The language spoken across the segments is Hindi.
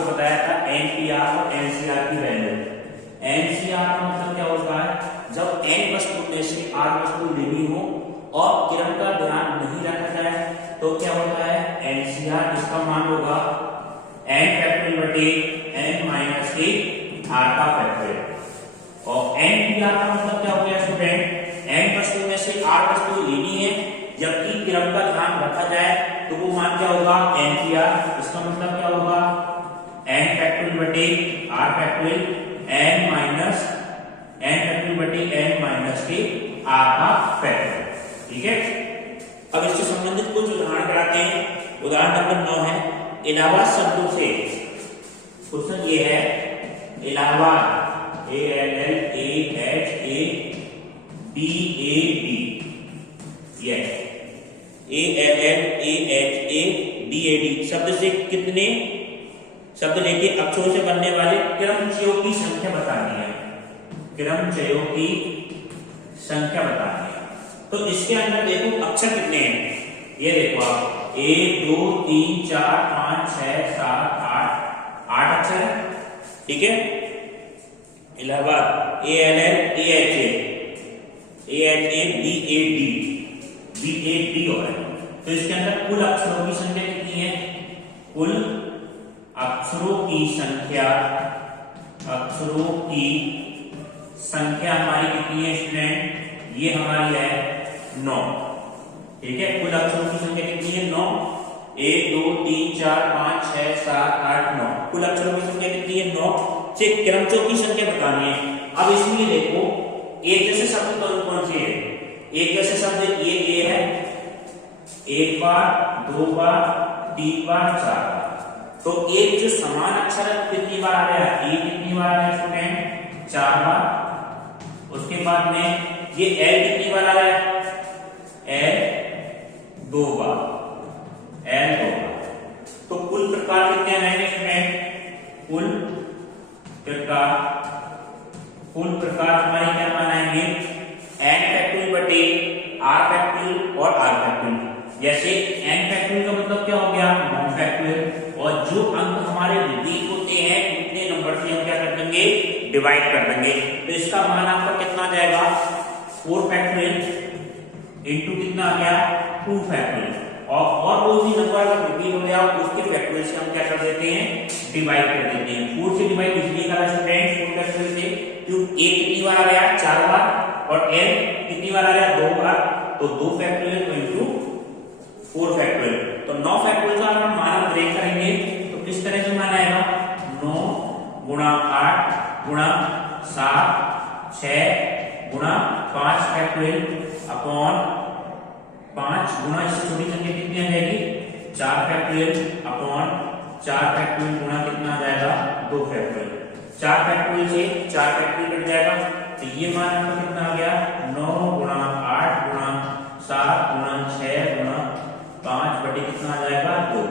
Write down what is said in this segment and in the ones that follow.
आपको बताया था एनपीआर और एनसीआर की वैल्यू। एनसीआर का मतलब क्या होता है, जब एन वस्तु में से आर वस्तु लेनी हो और क्रम का ध्यान नहीं रखा जाए तो क्या होता है एनसीआर, इसका मान होगा एन फैक्टोरियल बटे एन माइनस के आर का फैक्टोरियल। और एनपीआर का मतलब क्या हो गया स्टूडेंट, एन वस्तु में से आर वस्तु लेनी है जबकि क्रम का ध्यान रखा जाए तो वो मान क्या होगा एनपीआर। इसका मतलब क्या होगा एन फैक्टोरियल बटे r factorial n minus n factorial बटे एन माइनस के आर का फैक्टोरियल। ठीक है, अब इससे संबंधित कुछ उदाहरण कराते हैं। उदाहरण नंबर 9 है इलाहाबाद शब्दों से। क्वेश्चन ये है इलाहाबाद ALLAHABAD शब्द से कितने शब्द लेके अक्षरों से बनने वाले क्रमचयों की संख्या बतानी है। क्रमचयों की संख्या बतानी है। तो इसके अंदर देखो अक्षर कितने हैं, ये देखो आप 1 2 3 4 5 6 7 8 अक्षर है। ठीक है, इलाहाबाद ALLAHABAD हो रहा है। तो इसके अंदर कुल अक्षरों की संख्या कितनी है, कुल अक्षरों की संख्या हमारी कितनी है स्टूडेंट, ये हमारी है 9। ठीक है, कुल अक्षरों की संख्या कितनी है 9। 1 2 3 4 5 6 7 8 9 कुल अक्षरों की संख्या कितनी है 9 से क्रमचयों की संख्या बतानी है। अब इसमें देखो एक जैसे शब्द कौन कौन से है, एक जैसे शब्द ये है 1 बार 2 बार 3 बार 4 बार। तो एक जो समान अक्षर कितनी बार आ रहा है, ए कितनी बार आ रहा है स्टूडेंट 4 बार। उसके बाद में ये एल कितनी बार आ रहा है, एल 2 बार, एल 2 बार। तो कुल प्रकार कितने आएंगे स्टूडेंट, कुल प्रकार हमारे क्या मानेंगे एन फैक्टोरियल बटे आर फैक्टोरियल और आर फैक्टोरियल। जैसे एन फैक्टोरियल का मतलब क्या हो गया 9 फैक्टोरियल, और जो अंक हमारे रिपीट होते हैं उतने नंबर से हम क्या कर देंगे डिवाइड कर देंगे। तो इसका मान आपका कितना आ जाएगा 4 फैक्टोरियल इंटू कितना आ गया 2 फैक्टोरियल। और कोई भी नंबर अगर रिपीट हो गया उसके फैक्टोरियल से हम क्या कर देते हैं डिवाइड कर देते हैं। 4 से डिवाइड इसलिए करा स्टूडेंट 4 फैक्टोरियल से क्योंकि ए कितनी बार आ गया 4 बार और एल कितनी बार आ गया 2 बार। तो 2 फैक्टोरियल इंटू 4 फैक्टोरियल। तो 9 फैक्टोरियल का हम मान ब्रेक करेंगे तो किस तरह से मान आएगा 9 गुणा 8 गुणा 7 6 गुणा 5 फैक्टोरियल अपॉन 5 गुणा इससे छोटी संख्या कितनी आ जाएगी 4 फैक्टोरियल अपॉन 4 फैक्टोरियल गुणा कितना आ जाएगा 2 फैक्टोरियल। 4 फैक्टोरियल से 4 फैक्टोरियल कट जाएगा तो ये मान आपका कितना आ गया 9 गुणा 8 गुणा 7 गुणा 6 गुणा 5 बटे कितना आ जाएगा 2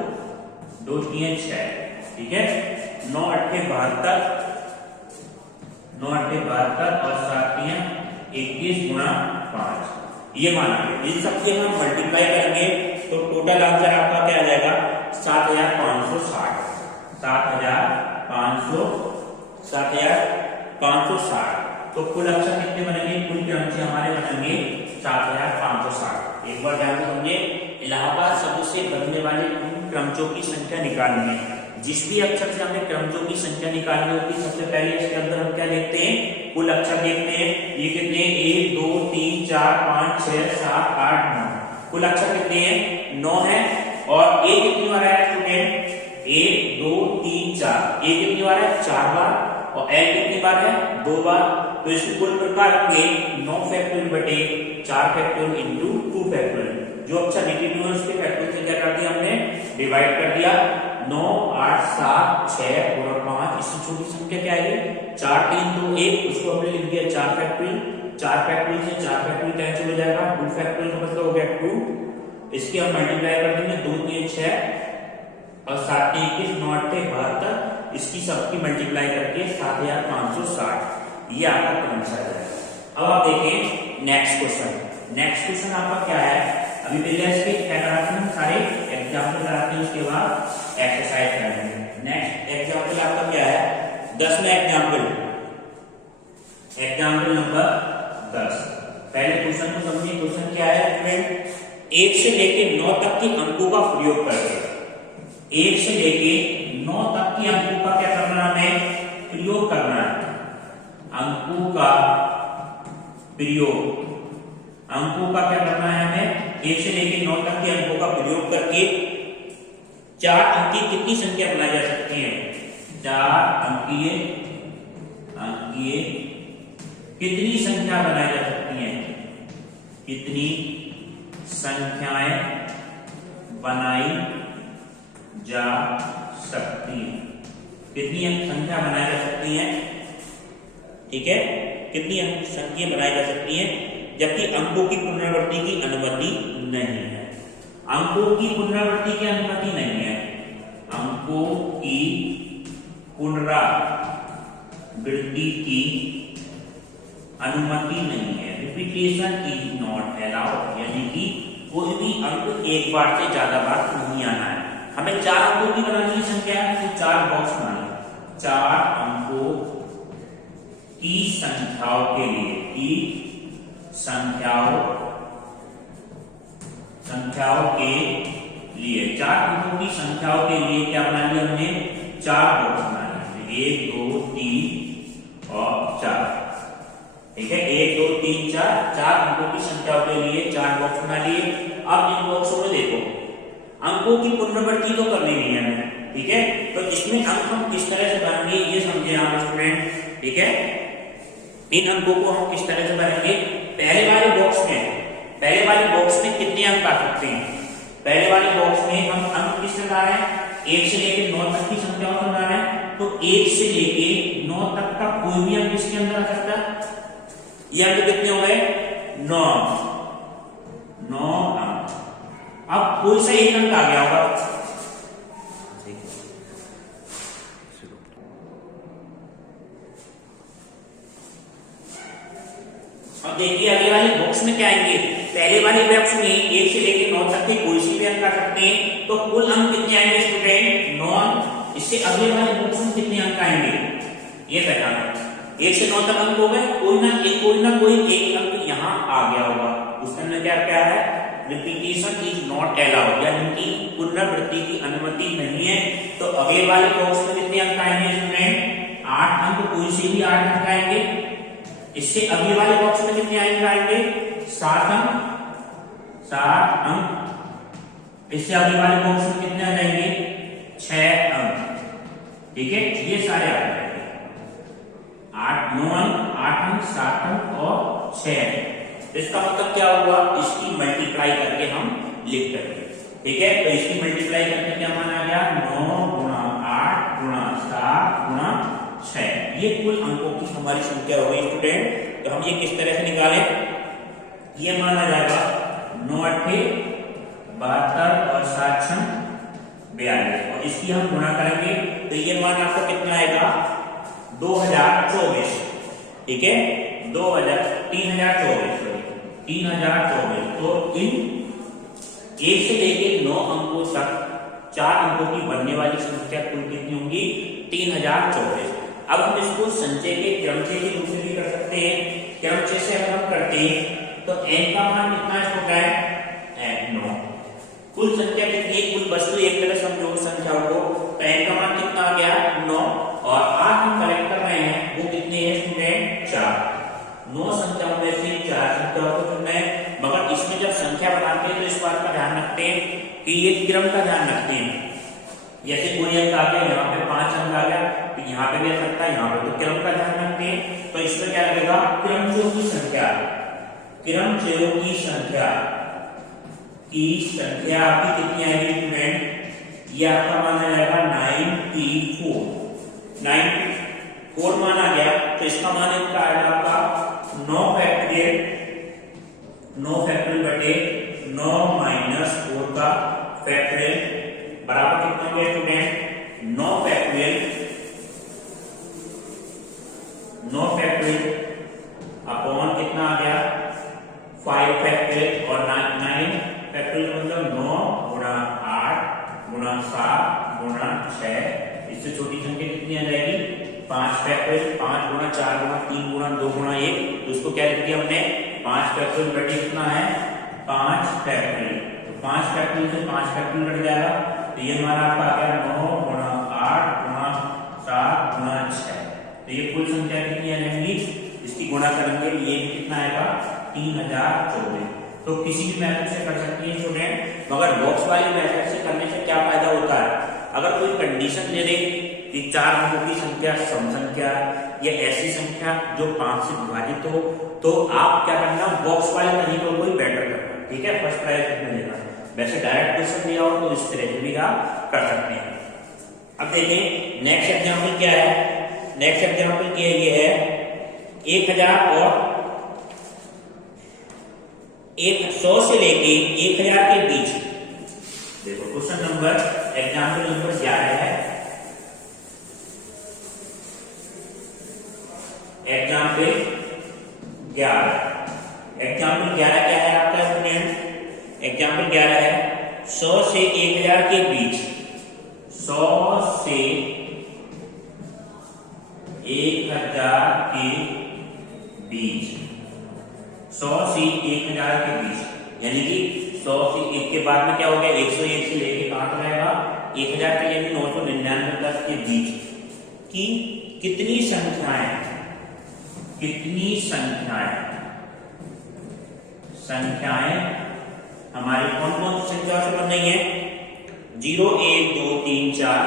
2 3 6। ठीक है, 9 8 72 9 8 72 और 7 3 21 गुणा 5 ये मान आ गया। इन सबके हम मल्टीप्लाई करेंगे तो टोटल आंसर आपका क्या आ जाएगा 7560 7560। तो कुल अक्षर कितने बनेंगे, कुल क्रमचय हमारे बनेंगे 7560। एक बार ध्यान से समझिए, इलाहाबाद शब्द से बनने वाले क्रमचयों की संख्या निकालनी है। जिस भी अक्षर से हमें क्रमचयों की संख्या निकालनी होती है सबसे पहले इसके अंदर हम क्या देखते हैं कुल अक्षर देखते हैं। ये कितने 1 2 3 4 5 6 7 8 9 कुल अक्षर कितने हैं 9 है। और ए कितनी बार है स्टूडेंट 1 2 3 4 ए कितनी बार है 4 बार और एल कितनी बार है 2 बार। तो इसके कुल प्रकार होंगे 9 फैक्टोरियल बटे 4 फैक्टोरियल इंटू 2 फैक्टोरियल। जो अक्षर नेगेटिव है उसके फैक्टोरियल से क्या कर दिया हमने डिवाइड कर दिया। 9 8 7 6 और 5 इससे छोटी संख्या क्या है 4 3 2 1 उसको हमने लिख दिया 4 फैक्टोरियल। 4 फैक्टोरियल से 4 फैक्टोरियल कैंसिल हो जाएगा 2 फैक्टोरियल का मतलब हो गया 2। इसके हम मल्टीप्लाई कर देंगे 2 3 6 और 7 3 21 9 8 72 इसकी सबकी मल्टीप्लाई करके 7560 ये आपका क्रमशः है। अब आप देखें नेक्स्ट क्वेश्चन। नेक्स्ट क्वेश्चन आपका क्या है, अभी पहले इसके क्या कराते हैं सारे एग्जाम्पल कराते हैं उसके बाद एक्सरसाइज करेंगे। नेक्स्ट एग्जाम्पल 10 में एग्जाम्पल नंबर 10। पहले क्वेश्चन को समझिए। क्वेश्चन क्या है स्टूडेंट? 1 से लेके 9 तक के अंकों का प्रयोग करके 1 से लेके 9 तक के अंकों का क्या करना है? हमें प्रयोग करना है। अंकों का प्रयोग, अंकों का क्या करना है हमें? 1 से लेके 9 तक के अंकों का प्रयोग करके 4 अंकीय कितनी संख्या बनाई जा सकती है? 4 अंकीय कितनी संख्या बनाई जा सकती है? कितनी संख्याएं बनाई जा सकती हैं? कितनी संख्या बनाई जा सकती हैं? ठीक है, कितनी संख्या बनाई जा सकती हैं जबकि अंकों की पुनरावृत्ति की अनुमति नहीं है। अंकों की पुनरावृत्ति की अनुमति नहीं है। अंकों की पुनरावृत्ति की अनुमति नहीं है। रिपीटेशन इज नॉट अलाउड, यानी कि कोई भी अंक एक बार से ज्यादा बार नहीं आना है। हमें 4 अंकों की बनानी है संख्या, तो 4 बॉक्स बनाना है। 4 अंकों की संख्याओं के लिए संख्याओं के लिए 4 अंकों की संख्याओं के लिए क्या बना लिया हमने? 4 बॉक्स बना लिए। 1 2 3 और 4। ठीक है, 1 2 3 4 अंकों की संख्याओं के लिए 4 बॉक्स बना लिए। अब इन बॉक्सों में देखो, अंकों की पुनरावृत्ति तो करनी नहीं है हमें। ठीक है, तो इसमें अंक हम किस तरह से भरेंगे ये समझे आप स्टूडेंट। ठीक है, इन अंकों को हम किस तरह से भरेंगे? पहले वाले बॉक्स में कितने अंक आ सकते हैं? पहले वाले बॉक्स में हम अंक किस तरह रहे हैं? 1 से लेके 9 तक की संख्याओं को बना रहे हैं। तो 1 से लेके 9 तक का कोई भी अंक इसके अंदर आ सकता है। ये अंक कितने हो गए? 9 अंक। अब कोई सा एक अंक आ गया होगा। अब देखिए अगले वाले बॉक्स में क्या आएंगे? पहले वाले बॉक्स में 1 से लेकर 9 तक के कोई से भी अंक आ सकते हैं। तो कुल अंक कितने आएंगे स्टूडेंट? 9। इससे अगले वाले बॉक्स में कितने अंक आएंगे ये बताना। 1 से 9 तक अंक हो गए, कोई ना कोई एक अंक यहाँ आ गया होगा। उसके अंदर क्या है? रिपीटेशन इज नॉट अलाउड, यानी कि पुनरावृत्ति की अनुमति नहीं है। तो अगले वाले बॉक्स में कितने अंक आएंगे स्टूडेंट? 8 अंक, कोई से भी 8 अंक आएंगे। इससे अगले वाले बॉक्स में कितने आएंगे? 7 अंक। इससे अगले वाले बॉक्स में कितने आ जाएंगे? 6 अंक। ठीक है, ये सारे आ जाएंगे। 9 अंक, 8 अंक, 7 अंक और 6। इसका मतलब क्या हुआ? इसकी मल्टीप्लाई करके हम लिख सकते हैं। ठीक है, तो इसकी मल्टीप्लाई करके क्या माना गया? 9 गुणा 8 गुणा 7 गुणा 6। ये कुल अंकों की हमारी संख्या हो गई स्टूडेंट। तो हम ये किस तरह से निकालें? ये माना जाएगा 9 8 72 और 7 6 42, और इसकी हम गुणा करेंगे तो ये मान आपको कितना आएगा? 2024। ठीक है, 3024। तो इन 1 से लेके 9 अंकों तक 4 अंकों की बनने वाली संख्या कुल कितनी होंगी? 3024। अब हम इसको संचय के क्रमचय के रूप में भी कर सकते हैं। क्रमचय से अगर हम करते हैं तो n का मान कितना होता है? 9। कुल संख्या कितनी? कुल वस्तु एक तरह समझो संख्याओं को, तो n का मान कितना आ गया? 9। और 8 हम कलेक्ट कर रहे हैं, वो कितने हैं स्टूडेंट? 4। 9 संख्याओं में से 4 संख्याओं को चुनना है। मगर इसमें जब संख्या बनाते हैं तो इस बात का ध्यान रखते हैं कि ये क्रम का ध्यान रखते हैं। जैसे कोई अंक आ गया, यहाँ पे 5 अंक आ गया, तो यहाँ पे भी आ सकता है, यहाँ पे तो क्रम का ध्यान रखते हैं। तो इसमें क्या लगेगा? क्रमचयों की संख्या आपकी कितनी आएगी स्टूडेंट? ये आपका माना जाएगा 94। 94 माना गया, तो इसका मान इनका आएगा आपका 9 फैक्टोरियल बटे 9 माइनस 4 का फैक्टोरियल बराबर कितना हो गया स्टूडेंट? 9 फैक्टोरियल अपॉन कितना आ गया? 5 फैक्टोरियल। और 9 फैक्टोरियल मतलब 9 गुणा 8 गुणा 7 गुणा 6। इससे छोटी संख्या कितनी आ जाएगी? 5 फैक्टोरियल, 5 गुणा 4 गुणा 3 गुणा 2 गुणा 1, तो उसको क्या लिख दिया हमने 5 फैक्टोरियल बटे कितना है 5 फैक्टोरियल। तो 5 फैक्टोरियल से 5 फैक्टोरियल कट जाएगा, तो ये हमारा आपका आ गया 9 गुणा 8 गुणा 7 गुणा 6। तो ये कुल संख्या कितनी आ जाएंगी, इसकी गुणा करेंगे ये भी कितना आएगा 3024। तो किसी भी मेथड से कर सकते हैं स्टूडेंट, मगर बॉक्स वाले मेथड से करने से क्या फायदा होता है, अगर कोई कंडीशन दे दे कि 4 अंकों की संख्या सम संख्या या ऐसी संख्या जो 5 से विभाजित हो, तो आप क्या करना बॉक्स वाले तरीकों को ही बेटर करना, ठीक है, फर्स्ट प्रायोरिटी में देना। वैसे डायरेक्ट क्वेश्चन दिया हो तो इस तरह से भी आप कर सकते हैं। अब देखें नेक्स्ट एग्जांपल क्या है, नेक्स्ट एग्जांपल क्या ये है 1000 और 100 से लेके 1000 के बीच। देखो क्वेश्चन नंबर एग्जांपल नंबर 11 है, एग्जांपल 11। एग्जांपल 11 क्या है आपका स्टूडेंट, एग्जांपल 11 है 100 से 1000 के बीच, 100 से 1000 के बीच, 100 से 1000 के बीच, यानी कि 100 से 1 के बाद में क्या हो गया 101 से लेके कहां तक रहेगा 1000 के लिए 999 के बीच की कितनी संख्याएं, कितनी संख्याएं हमारी कौन कौन सी संख्या से बन रही है 0 1 2 3 4,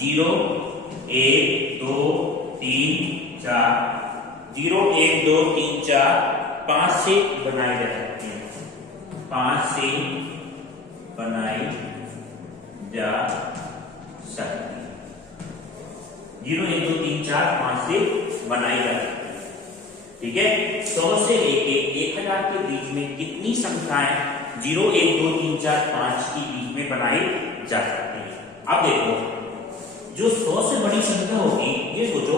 0 1 2 3 4, 0 1 2 3 4 5 से बनाई जा सकती है, 5 से बनाई जा सकती है, 0 1 2 3 4 5 से बनाई जा सकती है, ठीक है। 100 से लेके 1000 के बीच में कितनी संख्याएं 0 1 2 3 4 5 के बीच में बनाई जा सकती है। अब देखो जो 100 से बड़ी संख्या होगी ये सोचो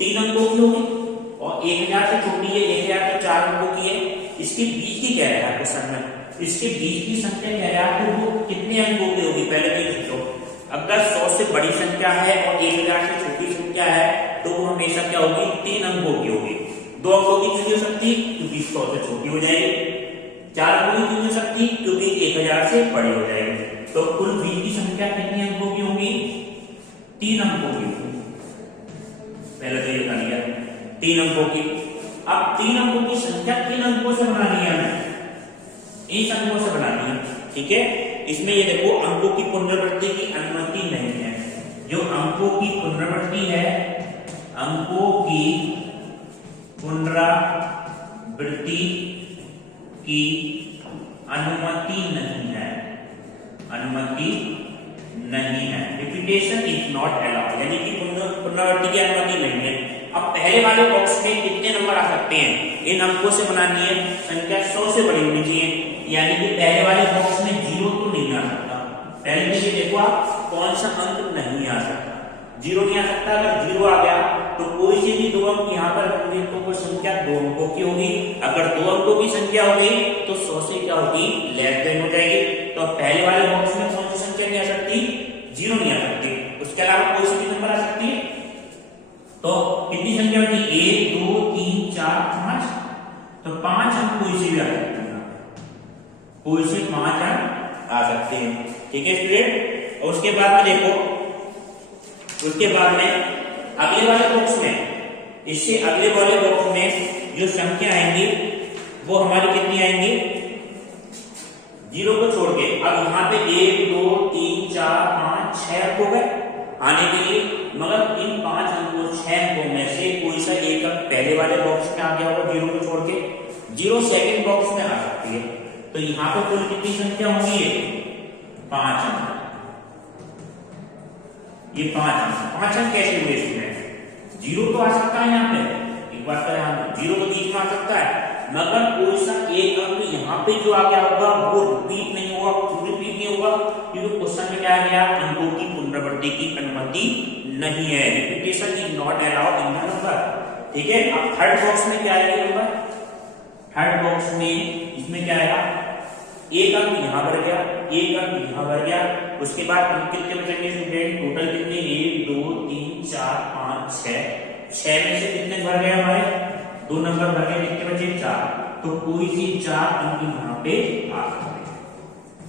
3 अंकों की होगी और 1000 से छोटी है 1000 तो 4 अंकों की है, इसके बीच की कह रहा है क्वेश्चन में, इसके बीच की संख्या कह रहा है तो वो कितने अंकों की होगी पहले तो ये सोचो। अगर 100 से बड़ी संख्या है और 1000 से छोटी संख्या है तो वो हमेशा क्या होगी 3 अंकों की होगी, 2 अंकों की क्यों नहीं हो सकती क्योंकि 100 से छोटी हो जाएगी, 4 अंकों की क्यों नहीं हो सकती क्योंकि 1000 से बड़ी हो जाएगी। तो कुल बीच की संख्या कितने अंकों की होगी 3 अंकों की होगी, पहले तो ये कर लिया 3 अंकों की। अब 3 अंकों की संख्या किन अंकों से बनानी है हमें, इस अंकों से बनानी है, ठीक है। इसमें ये देखो अंकों की पुनरावृत्ति की अनुमति नहीं है, जो अंकों की पुनरावृत्ति है, अंकों की पुनरावृत्ति की अनुमति नहीं है, अनुमति नहीं है, रिपीटेशन इज नॉट अलाउड, यानी कि पुनरावृत्ति की अनुमति नहीं है। अब पहले वाले बॉक्स में कितने नंबर आ सकते हैं, इन अंकों से बनानी है, संख्या 100 से बड़ी होनी चाहिए, यानी कि पहले वाले बॉक्स में 0 तो नहीं आ सकता। पहले में ये देखो आप कौन सा अंक नहीं आ सकता, 0 नहीं आ सकता। अगर 0 आ गया तो कोई से भी 2 अंक यहाँ पर होंगे तो कोई संख्या 2 अंकों की होगी, अगर 2 अंकों की संख्या हो गई तो 100 से क्या होगी लेस देन हो जाएगी। तो पहले वाले बॉक्स में कौन सी संख्या नहीं आ सकती 0 नहीं आ सकती, उसके अलावा कोई सी भी नंबर आ सकती है। तो कितनी संख्या होती 1 2 3 4 5, तो 5 अंक कोई से भी आ सकते हैं, कोई से 5 अंक आ सकते हैं, ठीक है स्टूडेंट। और उसके बाद में देखो, उसके बाद में अगले वाले बॉक्स में, इससे अगले वाले बॉक्स में जो संख्या आएंगी वो हमारी कितनी आएंगी 0 को छोड़ के। अब यहाँ पे 1 2 3 4 5 6 अंक हो गए आने के लिए, मगर इन 5 अंकों 6 अंकों में से कोई सा एक अंक पहले वाले बॉक्स में आ गया होगा 0 को छोड़ के, 0 सेकंड बॉक्स में आ सकती है। तो यहाँ पे कुल कितनी संख्या होगी ये 5 अंक, ये 5 अंक कैसे हुए इसमें 0 तो आ सकता है यहाँ पे, एक बार तो यहाँ 0 तो बीच में आ सकता है, मगर कोई सा एक अंक यहाँ पे जो आ गया होगा वो रिपीट नहीं होगा, रिपीट नहीं होगा क्योंकि क्वेश्चन में क्या आ गया अंकों की पुनरावृत्ति की अनुमति नहीं है, repetition is not allowed in the number, ठीक है। अब थर्ड बॉक्स में क्या आएगा नंबर, थर्ड बॉक्स में इसमें क्या आएगा एक अंक यहाँ भर गया, एक अंक यहाँ भर गया, उसके बाद अंक कितने बचेंगे स्टूडेंट टोटल कितने 1 2 3 4 5 5 6, 6 में से कितने भर गए हमारे 2 नंबर भर गए, कितने बचे 4, तो कोई सी 4 अंक यहाँ पे आ सकते हैं।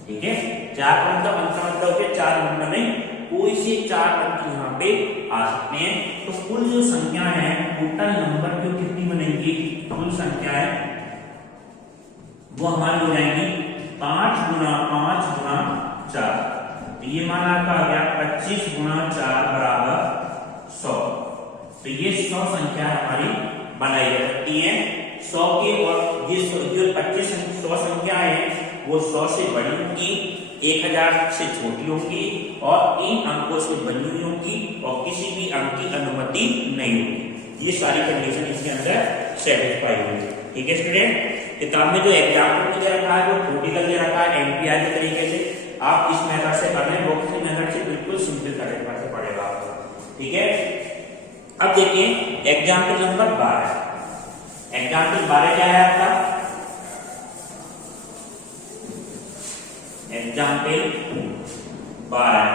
ठीक है, 4 अंक का मतलब 4 नंबर में कोई से 4 अंक यहाँ पे आ सकते हैं। तो कुल जो संख्या है टोटल नंबर की कितनी बनेगी, कुल संख्या है वो हमारी हो जाएगी 5 गुना 5 गुना 4, तो ये मान आपका आ गया 25 गुना 4 बराबर 100। तो ये 100 संख्या हमारी बनाई जा सकती है 100 की, और ये जो 100 संख्या है वो 100 से बड़ी होंगी, 1000 से छोटी होंगी और इन अंकों से बनी हुई होंगी और किसी भी अंक की अनुमति नहीं होगी। ये सारी कंडीशन इसके अंदर सेटिस्फाई होगी। ठीक है स्टूडेंट, किताब में जो एग्जाम्पल दे रखा है वो थ्योरेटिकल दे रखा है एनपीआर के तरीके से, आप इस मेथड से कर लें, बॉक्सिंग मेथड से बिल्कुल सिंपल तरीके से पढ़ेगा आपको। ठीक है, अब देखिए एग्जाम्पल नंबर 12। एग्जाम्पल 12 क्या है आपका, एग्जाम्पल 12,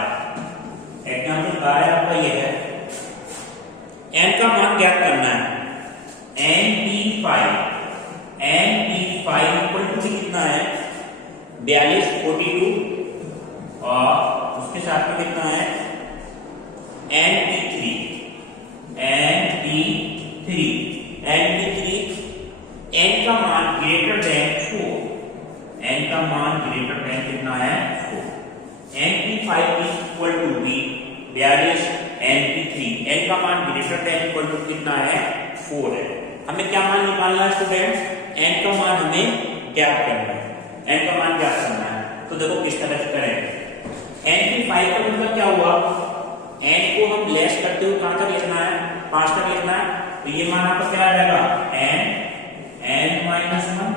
एग्जाम्पल 12 आपका ये है, n का मान ज्ञात करना है, NP5 इक्वल टू कितना है 42 42 और उसके साथ में कितना है NP3 n का मान ग्रेटर देन 4, n का मान ग्रेटर देन कितना है 4, NP5 equal to be 42 NP3, n का मान ग्रेटर देन इक्वल टू कितना है 4 है। हमें क्या मान निकालना है स्टूडेंट, n का मान हमें ज्ञात करना है, n का मान ज्ञात करना है। तो देखो किस तरह से करें, NP5 का मतलब क्या हुआ, n को हम लेस करते हुए कहां तक लिखना है 5 तक लिखना है, तो ये मान आपका क्या आ जाएगा n -1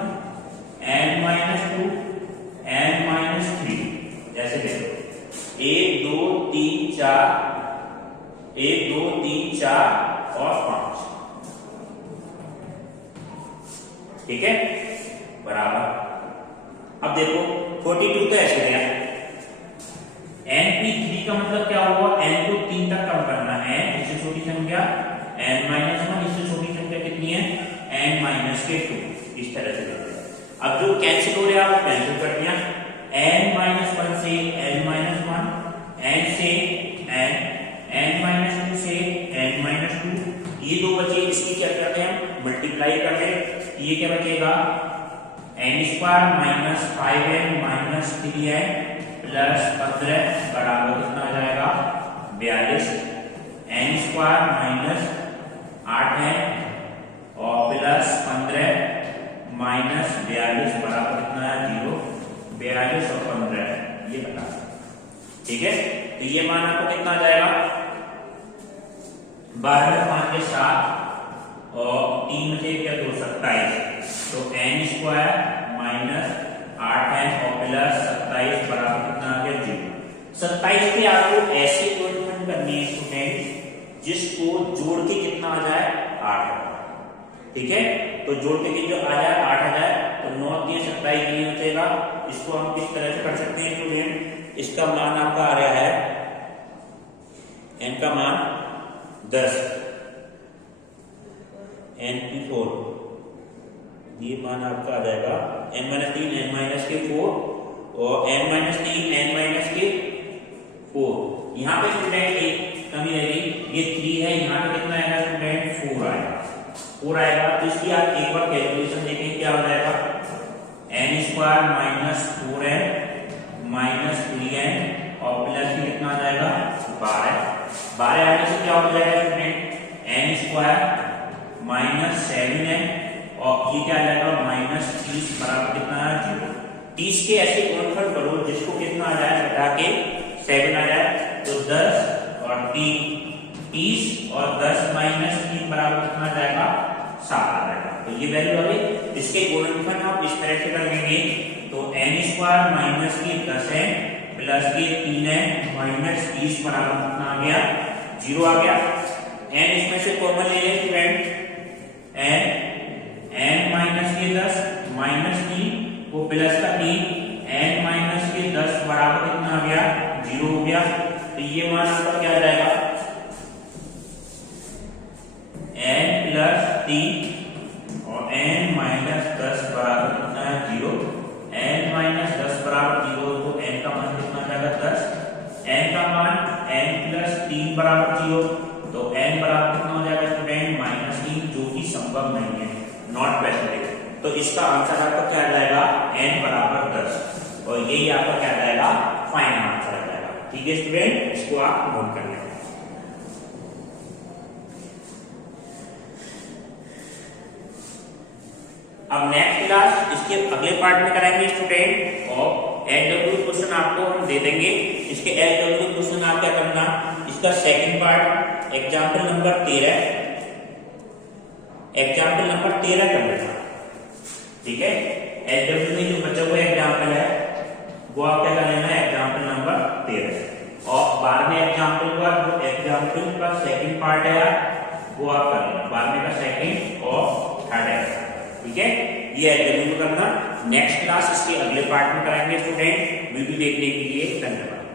n -2 n -3, जैसे देखो 1 2 3 4 1 2 3 4 और 5। ठीक है, बराबर। अब देखो 42 तो ऐसे गया, NP3 का मतलब क्या हुआ, n को 3 तक कम करना है, इससे छोटी संख्या n-1, इससे छोटी संख्या कितनी है n-2, इस तरह से करते हैं। अब जो कैंसिल हो रहा है वो कैंसिल कर दिया, n-1 से n-1, n से n-2 से n-2, ये दो बचे, इसकी क्या करते हैं मल्टीप्लाई कर ले, ये क्या बचेगा n² minus 5n minus 3n plus 15 बराबर कितना आ जाएगा 42, n² माइनस 8n और प्लस 15 माइनस 42 बराबर कितना है 0, 42 और 15 ये बता। ठीक है, तो ये मान आपको कितना आ जाएगा 12 में 5 के 7 और 3 में से क्या 2 27, तो n² माइनस 8n और प्लस 27 बराबर कितना आ गया 0। 27 पे आपको ऐसे गुणनफल करनी है स्टूडेंट जिसको जोड़ के कितना आ जाए 8। ठीक है, तो जोड़ के जो आ जाए 8 आ जाए, तो 9 3 27 नहीं बचेगा। इसको हम किस तरह से कर सकते हैं स्टूडेंट, इसका मान आपका आ रहा है n का मान 10, NP4, ये मान आपका आ जाएगा n-3 n-4 और n-3 n-4। यहाँ पे स्टूडेंट एक कमी रहेगी, ये 3 है, यहाँ पे कितना आएगा स्टूडेंट 4 आएगा। तो इसकी आप एक बार कैलकुलेशन देखें क्या हो जाएगा, n² minus 4n minus 3n और प्लस कितना आ जाएगा 12 आने से क्या हो जाएगा स्टूडेंट n² माइनस 7n और ये क्या आ जाएगा माइनस 30 बराबर कितना है 0। 30 के ऐसे गुणनफल करो जिसको कितना आ जाए घटा के 7 आ जाए, तो 10 और 3 30 और 10 माइनस 3 बराबर कितना आ जाएगा 7 आ जाएगा। तो ये वैल्यू आ गई। इसके गुणनफल आप इस तरह से कर लेंगे, तो n² माइनस के 10n प्लस के 3n माइनस 30 बराबर कितना आ गया 0 आ गया। n इसमें से कॉमन ले लें स्टूडेंट, n माइनस के 10 माइनस 3 वो प्लस का 3 n माइनस के 10 बराबर कितना आ गया 0 हो गया। तो ये मान आपका क्या आ जाएगा 3 और n माइनस 10 बराबर कितना है 0। n माइनस 10 बराबर 0 तो n का मान कितना आ जाएगा 10। n का मान n प्लस 3 बराबर 0 तो n बराबर कितना हो जाएगा स्टूडेंट -3, जो कि संभव नहीं है, नॉट पॉसिबल। तो इसका आंसर आपका क्या आ जाएगा n बराबर 10 और यही आपका क्या आ जाएगा फाइनल आंसर आ जाएगा। ठीक है स्टूडेंट, इसको आप नोट कर लें। अब नेक्स्ट क्लास इसके अगले पार्ट में कराएंगे स्टूडेंट, और एलडब्ल्यू क्वेश्चन आपको हम दे देंगे। इसके एलडब्ल्यू क्वेश्चन आप क्या करना, इसका सेकंड पार्ट एग्जांपल नंबर 13 कर लेना। ठीक है, एलडब्ल्यू में जो बचा हुआ एग्जांपल है वो आप क्या कर लेना है एग्जांपल नंबर 13, और बाद में एग्जांपल का सेकंड पार्ट है वो आप कर लेना, बाद में का सेकंड और थर्ड है। ठीक है, ये एलडब्ल्यू करना। नेक्स्ट क्लास इसके अगले पार्ट में कराएंगे स्टूडेंट। वीडियो देखने के लिए धन्यवाद।